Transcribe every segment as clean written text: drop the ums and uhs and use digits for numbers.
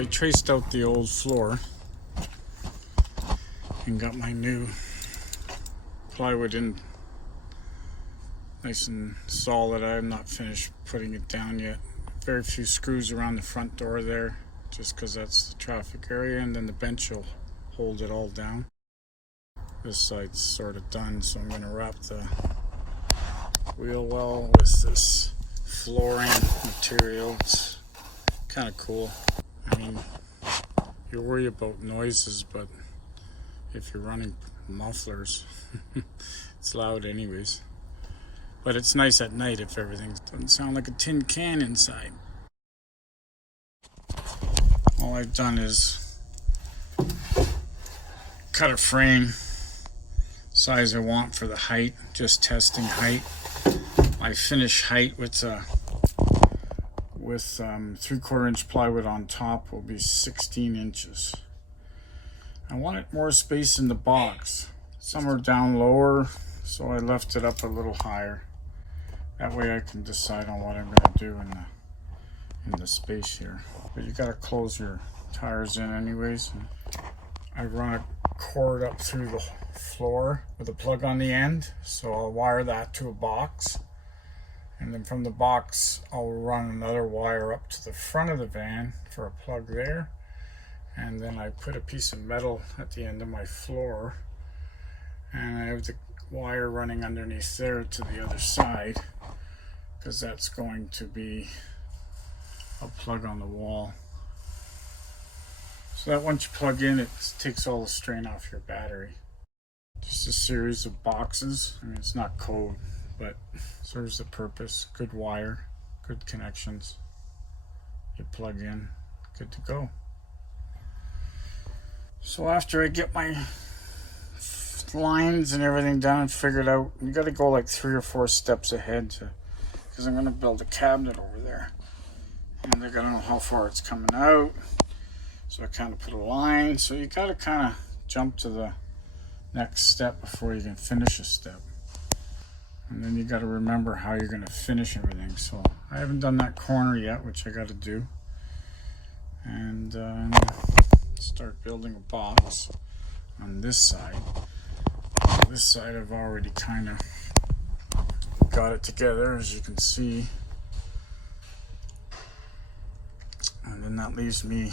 I traced out the old floor and got my new plywood in nice and solid. I have not finished putting it down yet. Very few screws around the front door there, just because that's the traffic area, and then the bench will hold it all down. This side's sort of done, so I'm going to wrap the wheel well with this flooring material. It's kind of cool. I mean, you worry about noises, but if you're running mufflers, it's loud anyways. But it's nice at night if everything doesn't sound like a tin can inside. All I've done is cut a frame size I want for the height, just testing height. My finished height with 3/4 inch plywood on top will be 16 inches. I wanted more space in the box. Some are down lower, so I left it up a little higher. That way I can decide on what I'm going to do in the space here. But you got to close your tires in anyways. I run a cord up through the floor with a plug on the end, so I'll wire that to a box, and then from the box I'll run another wire up to the front of the van for a plug there, and then I put a piece of metal at the end of my floor, and I have the wire running underneath there to the other side, because that's going to be a plug on the wall. So that once you plug in, it takes all the strain off your battery. Just a series of boxes. I mean, it's not code, but serves the purpose. Good wire, good connections. You plug in, good to go. So after I get my lines and everything done and figured out, you got to go like 3 or 4 steps ahead, because I'm going to build a cabinet over there, and they're going to know how far it's coming out. So I kind of put a line. So you got to kind of jump to the next step before you can finish a step. And then you got to remember how you're going to finish everything. So I haven't done that corner yet, which I got to do. And start building a box on this side. This side I've already kind of got it together, as you can see. And then that leaves me,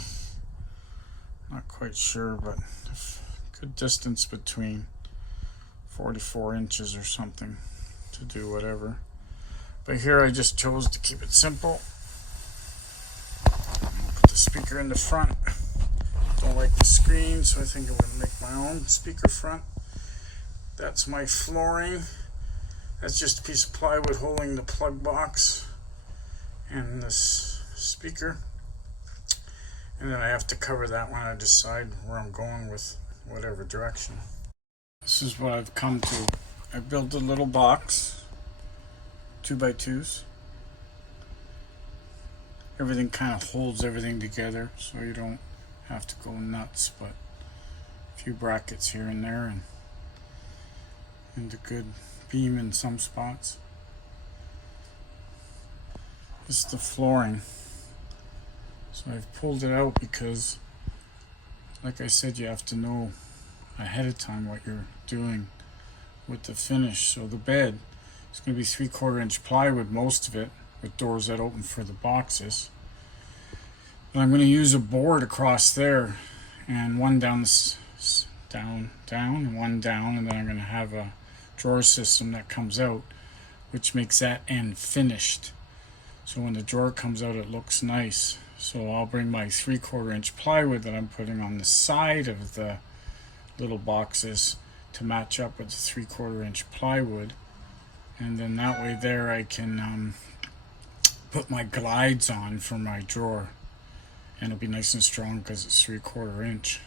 not quite sure, but a good distance between 44 inches or something to do whatever. But here I just chose to keep it simple. I'll put the speaker in the front. Don't like the screen, so I think I'm going to make my own speaker front. That's my flooring. That's just a piece of plywood holding the plug box and this speaker. And then I have to cover that when I decide where I'm going with whatever direction. This is what I've come to. I built a little box, 2x2s. Everything kind of holds everything together, so you don't have to go nuts, but a few brackets here and there, and a good beam in some spots. This is the flooring. So I've pulled it out because, like I said, you have to know ahead of time what you're doing with the finish. So the bed is going to be 3/4 inch plywood, most of it, with doors that open for the boxes. And I'm going to use a board across there, and one down, and one down, and then I'm going to have a drawer system that comes out, which makes that end finished. So when the drawer comes out, it looks nice. So I'll bring my 3/4 inch plywood that I'm putting on the side of the little boxes to match up with the 3/4 inch plywood, and then that way there I can put my glides on for my drawer, and it'll be nice and strong because it's 3/4 inch.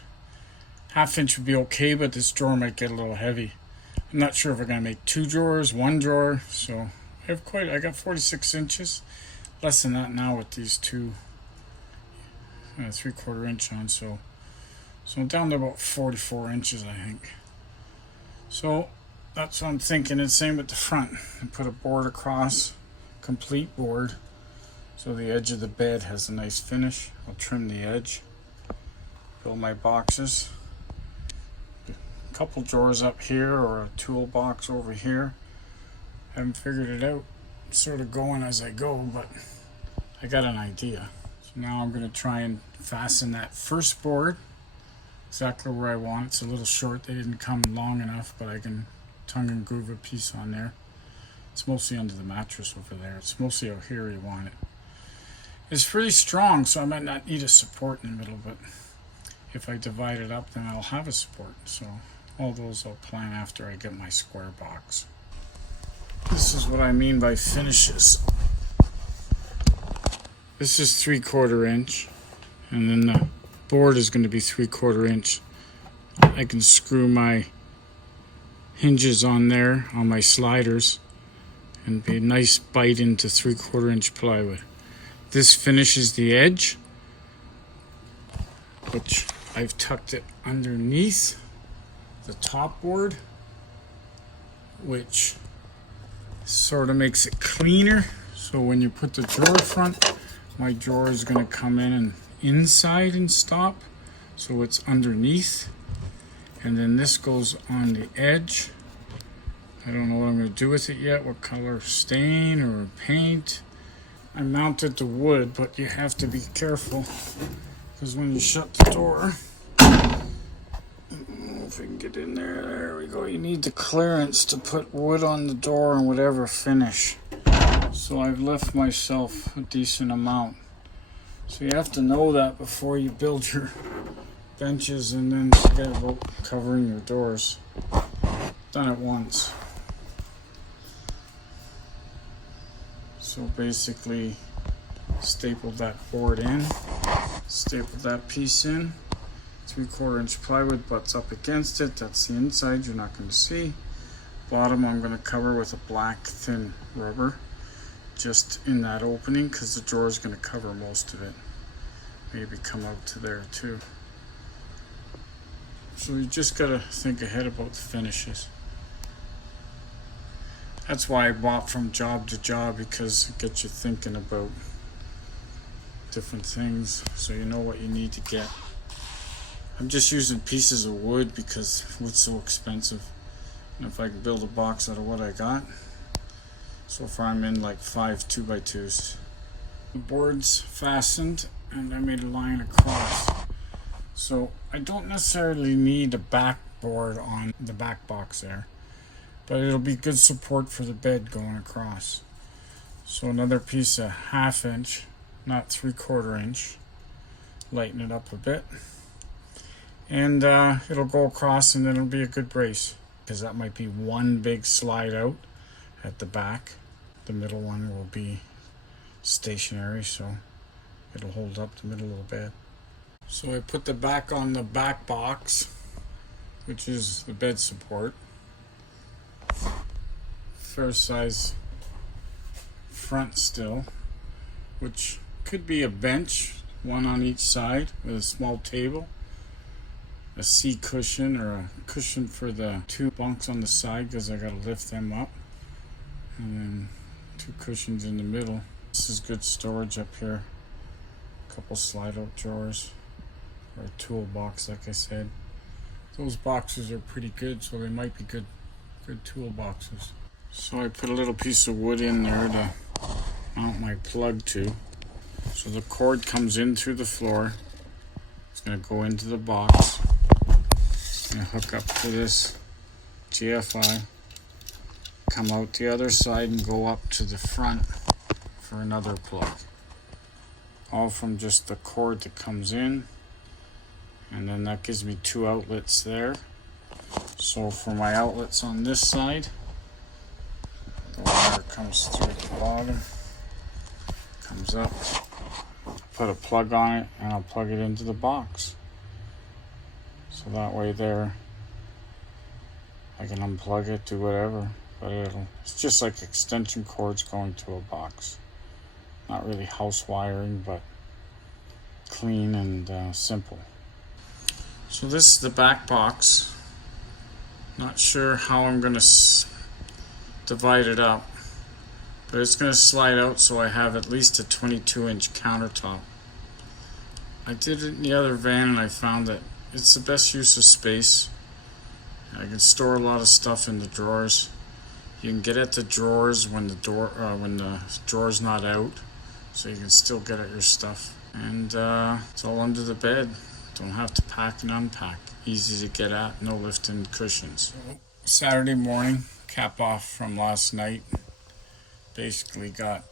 1/2 inch would be okay, but this drawer might get a little heavy. I'm not sure if we're gonna make 2 drawers, 1 drawer. So I got 46 inches, less than that now with these two 3/4 inch on, so I'm down to about 44 inches, I think. So that's what I'm thinking. And same with the front. I put a board across, complete board, so the edge of the bed has a nice finish. I'll trim the edge, build my boxes. A couple drawers up here or a toolbox over here. Haven't figured it out. Sort of going as I go, but I got an idea. So now I'm going to try and fasten that first board exactly where I want. It's a little short. They didn't come long enough, but I can tongue and groove a piece on there. It's mostly under the mattress over there. It's mostly out here you want it. It's pretty strong, so I might not need a support in the middle, but if I divide it up, then I'll have a support. So all those I'll plan after I get my square box. This is what I mean by finishes. This is 3/4 inch, and then the board is going to be 3/4 inch. I can screw my hinges on there on my sliders and be a nice bite into 3/4 inch plywood. This finishes the edge, which I've tucked it underneath the top board, which sort of makes it cleaner. So when you put the drawer front, my drawer is going to come in and inside and stop, so it's underneath. And then this goes on the edge. I don't know what I'm going to do with it yet, what color stain or paint. I mounted the wood, but you have to be careful because when you shut the door, if we can get in there, there we go. You need the clearance to put wood on the door and whatever finish. So I've left myself a decent amount. So you have to know that before you build your benches and then forget about covering your doors. Done it once. So basically stapled that board in, stapled that piece in. 3/4 inch plywood butts up against it. That's the inside, you're not going to see. Bottom I'm going to cover with a black thin rubber just in that opening because the drawer is going to cover most of it. Maybe come out to there too. So you just got to think ahead about the finishes. That's why I bought from job to job, because it gets you thinking about different things so you know what you need to get. I'm just using pieces of wood because wood's so expensive. And if I can build a box out of what I got, so far I'm in like 5 2x2s. The board's fastened and I made a line across. So I don't necessarily need a backboard on the back box there, but it'll be good support for the bed going across. So another piece of 1/2 inch, not 3/4 inch, lighten it up a bit. And it'll go across and then it'll be a good brace, because that might be one big slide out at the back. The middle one will be stationary, so it'll hold up the middle of the bed. So I put the back on the back box, which is the bed support. Fair size front still, which could be a bench, one on each side with a small table, a seat cushion or a cushion for the 2 bunks on the side because I got to lift them up, and then 2 cushions in the middle. This is good storage up here. A couple slide out drawers or a toolbox, like I said. Those boxes are pretty good, so they might be good toolboxes. So I put a little piece of wood in there to mount my plug to. So the cord comes in through the floor. It's going to go into the box. And hook up to this GFI, come out the other side and go up to the front for another plug. All from just the cord that comes in, and then that gives me 2 outlets there. So for my outlets on this side, the wire comes through at the bottom, comes up, put a plug on it, and I'll plug it into the box. So that way there, I can unplug it, do whatever, but it's just like extension cords going to a box. Not really house wiring, but clean and simple. So this is the back box. Not sure how I'm going to divide it up, but it's going to slide out so I have at least a 22-inch countertop. I did it in the other van and I found that it's the best use of space. I can store a lot of stuff in the drawers. You can get at the drawers when the drawer's not out, so you can still get at your stuff. And it's all under the bed. Don't have to pack and unpack. Easy to get at. No lifting cushions. Saturday morning, cap off from last night. Basically got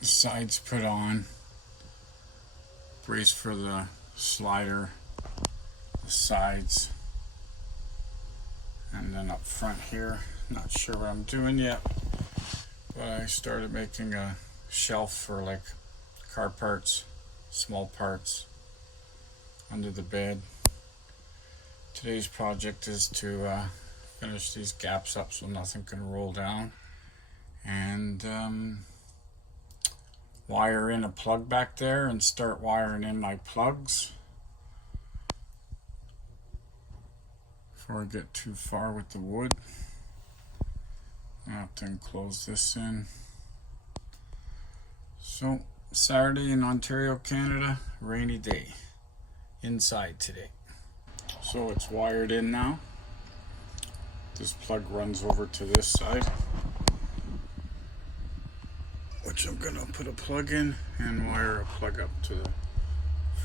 the sides put on. Brace for the slider. The sides. And then up front here. Not sure what I'm doing yet. But I started making a shelf for like car parts, small parts, under the bed. Today's project is to finish these gaps up so nothing can roll down, and wire in a plug back there and start wiring in my plugs before I get too far with the wood. I have to close this in. So Saturday in Ontario, Canada, rainy day. Inside today. So it's wired in now. This plug runs over to this side, which I'm gonna put a plug in and wire a plug up to the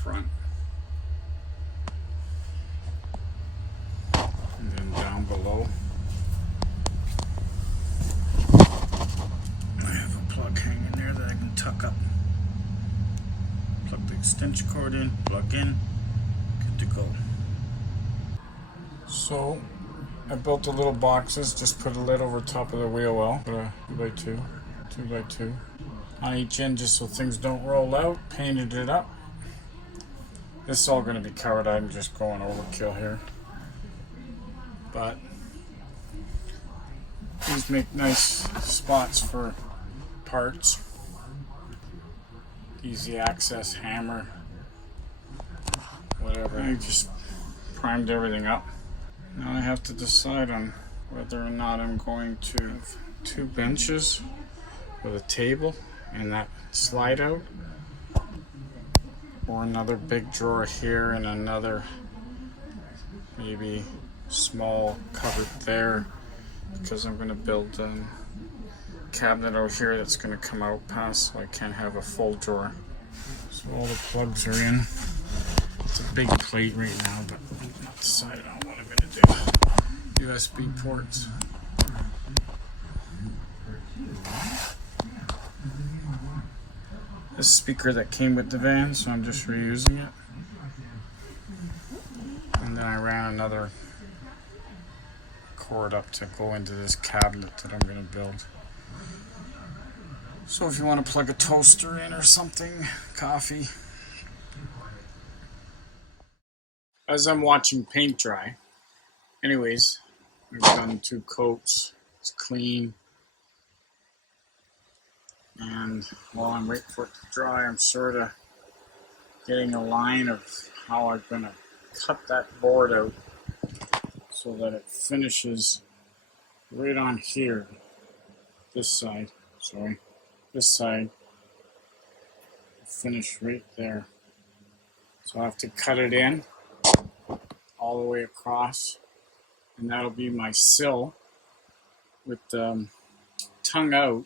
front. And then down below, I have a plug hanging there that I can tuck up. Plug the extension cord in, plug in, good to go. So I built the little boxes, just put a lid over top of the wheel well, put a 2x2 on each end just so things don't roll out. Painted it up. This is all going to be covered. I'm just going overkill here. But these make nice spots for parts. Easy access, hammer, whatever. I just primed everything up. Now I have to decide on whether or not I'm going to have 2 benches with a table and that slide out, or another big drawer here and another maybe small cupboard there, because I'm going to build a cabinet out here that's going to come out past, so I can't have a full drawer. So all the plugs are in. It's a big plate right now, but I'm not decided on what I'm going to do. USB ports. This speaker that came with the van, so I'm just reusing it. And then I ran another cord up to go into this cabinet that I'm going to build. So if you want to plug a toaster in or something, coffee. As I'm watching paint dry, anyways, I've done 2 coats. It's clean. And while I'm waiting for it to dry, I'm sort of getting a line of how I'm going to cut that board out so that it finishes right on here. This side, finish right there. So I have to cut it in all the way across, and that'll be my sill with the tongue out,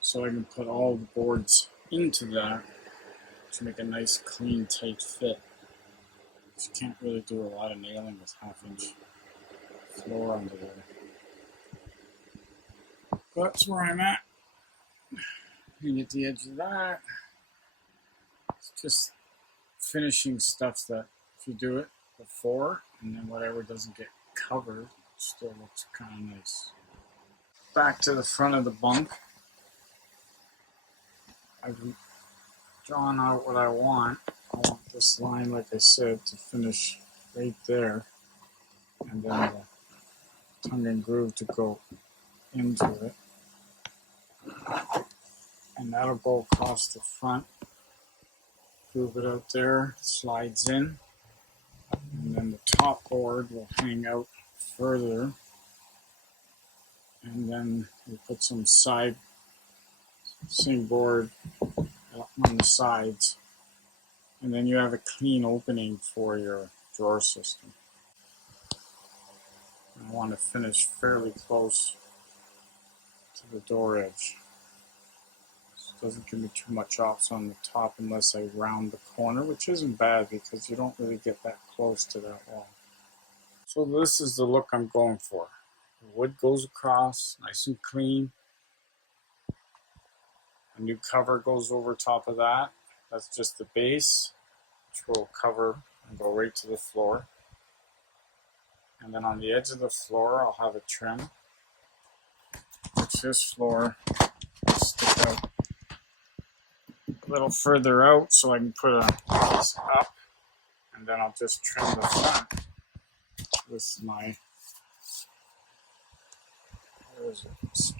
so I can put all the boards into that to make a nice, clean, tight fit. You can't really do a lot of nailing with 1/2-inch floor under there. That's where I'm at. And at the edge of that, it's just finishing stuff that if you do it before, and then whatever doesn't get covered still looks kind of nice. Back to the front of the bunk. I've drawn out what I want. I want this line, like I said, to finish right there, and then the tongue and groove to go into it. And that'll go across the front. Groove it out there, slides in, and then the top board will hang out further, and then we put some same board on the sides, And then you have a clean opening for your drawer system. I want to finish fairly close to the door edge. This doesn't give me too much off on the top unless I round the corner, which isn't bad because you don't really get that close to that wall. So this is the look I'm going for. The wood goes across, nice and clean. A new cover goes over top of that. That's just the base, which will cover and go right to the floor. And then on the edge of the floor, I'll have a trim, which this floor will stick out a little further out so I can put a piece up, and then I'll just trim the front with my, where is it?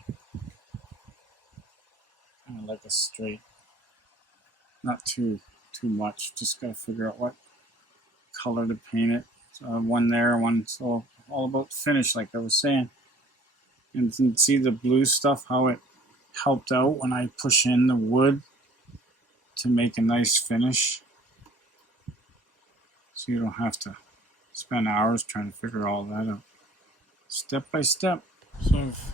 Kind of like a straight, not too much, just gotta figure out what color to paint it. So one there, one, so all about the finish like I was saying. And you can see the blue stuff, how it helped out when I push in the wood to make a nice finish. So you don't have to spend hours trying to figure all that out. Step by step. So I've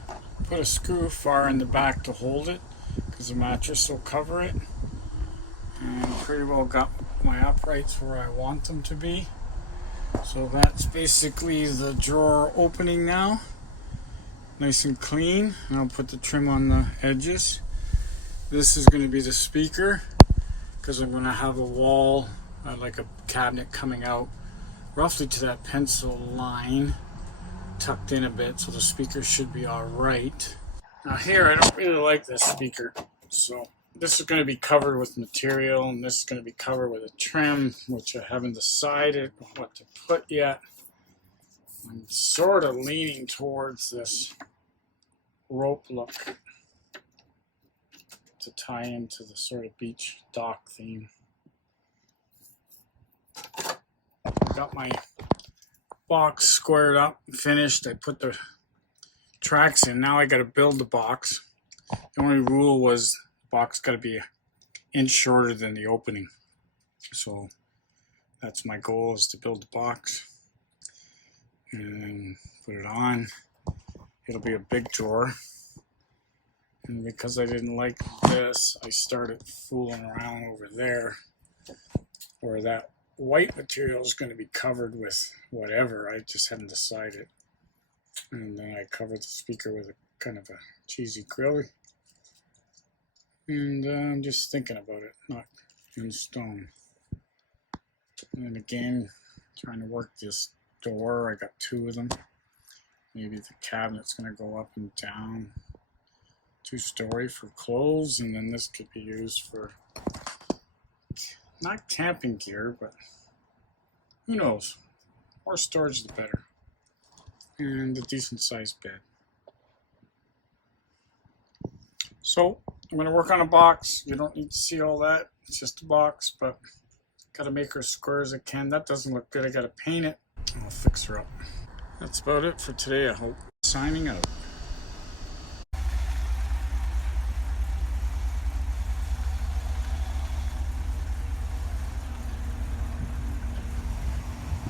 put a screw far in the back to hold it because the mattress will cover it. And pretty well got my uprights where I want them to be. So that's basically the drawer opening now. Nice and clean. And I'll put the trim on the edges. This is going to be the speaker because I'm going to have a wall, like a cabinet coming out roughly to that pencil line, tucked in a bit, so the speaker should be alright. Now here, I don't really like this speaker, so this is going to be covered with material, and this is going to be covered with a trim, which I haven't decided what to put yet. I'm sort of leaning towards this rope look to tie into the sort of beach dock theme. Got my box squared up and finished. I put the tracks in. Now I got to build the box. The only rule was the box got to be an inch shorter than the opening. So that's my goal, is to build the box and put it on. It'll be a big drawer. And because I didn't like this, I started fooling around over there where that white material is going to be covered with whatever. I just haven't decided. And then I covered the speaker with a kind of a cheesy acrylic. And I'm just thinking about it, not in stone. And again, trying to work this door. I got two of them. Maybe the cabinet's going to go up and down. 2-story for clothes, and then this could be used for not camping gear, but who knows? More storage the better. And a decent sized bed. So I'm going to work on a box. You don't need to see all that. It's just a box, but got to make her as square as I can. That doesn't look good. I got to paint it. I'll fix her up. That's about it for today, I hope. Signing out.